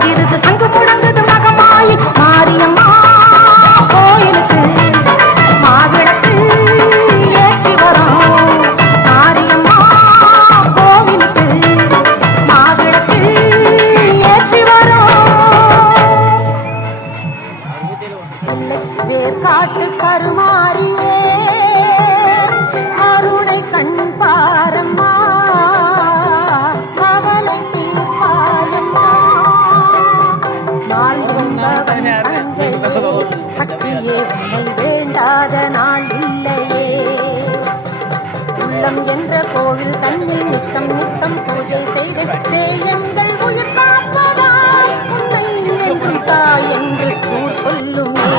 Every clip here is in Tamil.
விருது சங்கு முழங்குது மகமாயி மாரியம்மா கோயிலுக்கு மாவிளக்கு ஏற்றி வரோம் மாரியம்மா கோவிலுக்கு மாவிளக்கு ஏற்றி வரோம் வேர்காட்டு கருமாரியே அருணை கண் பாரம்மா கவலை தீர்ப்பாயம்மா நாள் என்பவன் தங்கையே சக்தியே உன்னை வேண்டாத நாள் இல்லையே உள்ளம் என்ற கோவில் தன்னில் நித்தம் நித்தம் பூஜை செய்து சேயங்கள் உயிர் காப்பதாய் உன்னை என்றும் தாய் என்று கூர் சொல்லுமே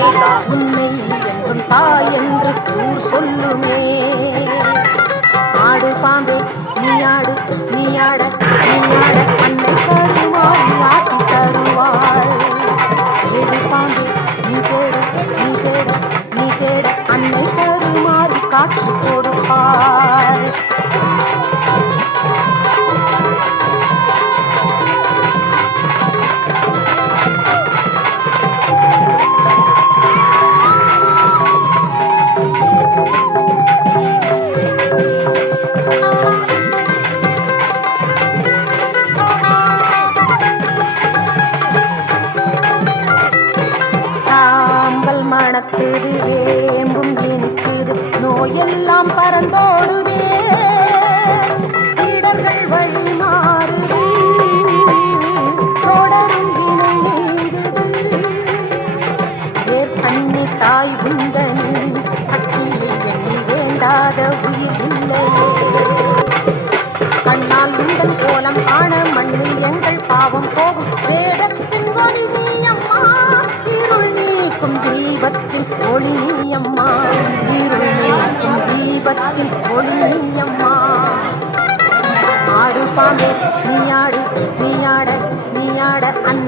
உன்னை என்றும் தாய் என்று கூர் சொல்லுமே ஆடு பாம்பே நீயாடு நீயாட நீயாட அன்னை தருவாள் ஆசி தருவாள் ஏடு பாம்பே நீ தேட நீ தேட நீ தேட அன்னை தருமாறு காட்சி கொடுப்பாள் சாம்பல் மணக்குது ஏம்பும் இனிக்குது நோயெல்லாம் பறந்தோடுதே இடர்கள் வழி மாறுது தொடரும் வினை நீங்குது ஏற்கண்ணி தாய் உந்தனி சக்தியை எண்ணி வேண்டாத உயிர் இல்லையே கண்ணால் உங்கள் கோலம் காண மண்ணில் எங்கள் பாவம் போகும் வேதத்தின் ஒளி நீ அம்மா இருள் நீக்கும் தீபத்தின் ஒளி நீ அம்மா இருள் நீக்கும் தீபத்தின் ஒளி நீ அம்மா ஆடு பாம்பே நீயாடு நீயாட நீயாட அன்னை